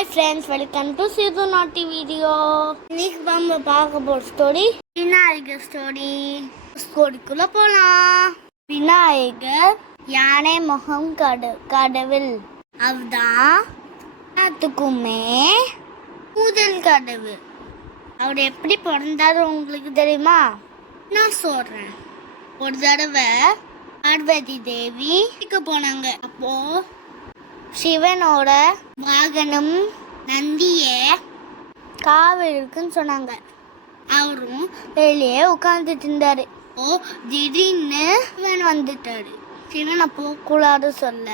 Hi friends, welcome to Sidhu Naughty Video. இன்னைக்கு நம்ம பார்க்க போற ஸ்டோரி விநாயகர் ஸ்டோரிக்குள்ள போலாம். விநாயகர் யானை முகம் கடவுள். அவர்தான் எல்லாத்துக்குமே முதல் கடவுள். அவர் எப்படி பிறந்தாரு உங்களுக்கு தெரியுமா? நான் சொல்றேன். ஒரு தடவை பார்வதி தேவி போனாங்க. அப்போ சிவனோட வாகனம் நந்திய காவல் இருக்குன்னு சொன்னாங்க. அவரும் வெளியே உட்காந்துட்டு இருந்தாரு. திடீர்னு சிவன் வந்துட்டாரு. சிவனை போகக்கூடாது சொல்ல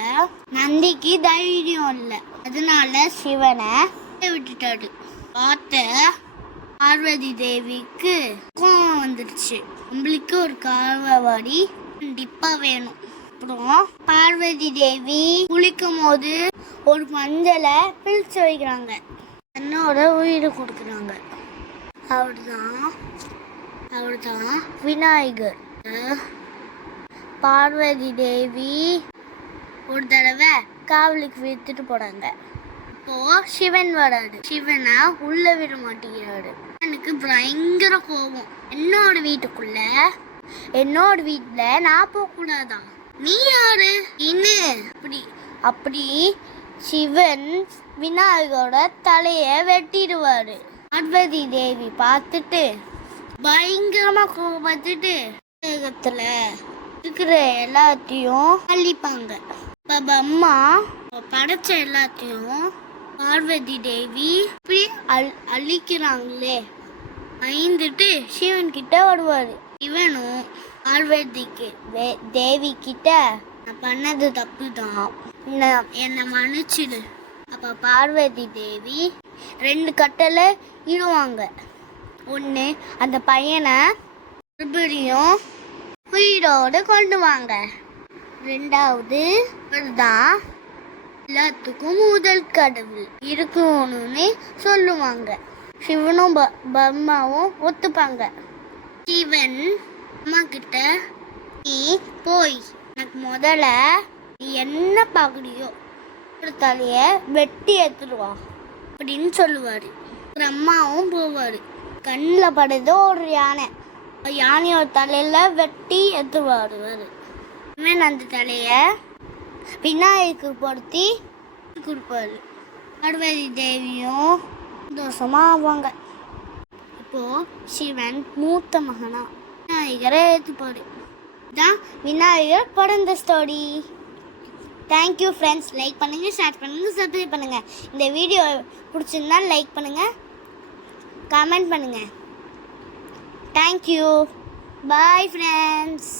நந்திக்கு தைரியம் இல்லை. அதனால சிவனை விட்டுட்டாரு. பார்த்த பார்வதி தேவிக்கு கோவம் வந்துடுச்சு. நம்மளுக்கு ஒரு காவவாடி கண்டிப்பா வேணும். அப்புறம் பார்வதி தேவி குளிக்கும் போது ஒரு மஞ்சளை பிரிச்சு வைக்கிறாங்க. தன்னோட உயிரை கொடுக்குறாங்க. அவர்தான் விநாயகர். பார்வதி தேவி ஒரு தடவை காவலுக்கு வித்துட்டு போறாங்க. இப்போ சிவன் வராது. சிவனை உள்ள விட மாட்டேங்கிறாரு. எனக்கு பயங்கர கோபம். என்னோட வீட்டுல நான் போக கூடாதான். நீ யாரு அப்படி சிவன் விநாயகரோட தலைய வெட்டிடுவாரு. பார்வதி தேவி பார்த்துட்டு பயங்கரமா கோபப்பட்டுட்டு உலகத்துல இருக்கிற எல்லாத்தையும் அழிப்பாங்க. அம்மா படைச்ச எல்லாத்தையும் பார்வதி தேவி இப்படி அழிக்கிறாங்களே பயந்துட்டு சிவன் கிட்ட வருவாரு. இவனும் பார்வதிக்கு தேவி கிட்ட நான் பண்ணது தப்பு தான், என்னை மன்னிச்சிடு. அப்ப பார்வதி தேவி 2 கட்டளை இடுவாங்க. ஒன்று, அந்த பையனை மறுபடியும் உயிரோடு கொண்டு வாங்க. 2வது, தான் எல்லாத்துக்கும் முதல் கடவுள் இருக்கணும்னு சொல்லுவாங்க. சிவனும் பிரம்மாவும் ஒத்துப்பாங்க. சிவன் அம்மா கிட்ட நீ போய் எனக்கு முதல்ல நீ என்ன பார்க்குறியோ ஒரு தலைய வெட்டி எடுத்துடுவா அப்படின்னு சொல்லுவாரு. அம்மாவும் போவாரு. கண்ணில் படுறது ஒரு யானையோட தலையில வெட்டி எடுத்துருவாரு. இவன் அந்த தலைய விநாயகருக்கு பொருத்தி கொடுப்பாரு. பார்வதி தேவியும் சந்தோஷமா ஆவாங்க. இப்போ சிவன் மூத்த மகனா விநாயகரை ஏற்றுப்பாரு. தான் விநாயகர் பிறந்த ஸ்டோரி. Thank you friends. லைக் பண்ணுங்க, ஷேர் பண்ணுங்க, சப்ஸ்கிரைப் பண்ணுங்க. இந்த வீடியோ பிடிச்சிருந்தா லைக் பண்ணுங்க, கமெண்ட் பண்ணுங்க. தேங்க்யூ. Bye friends.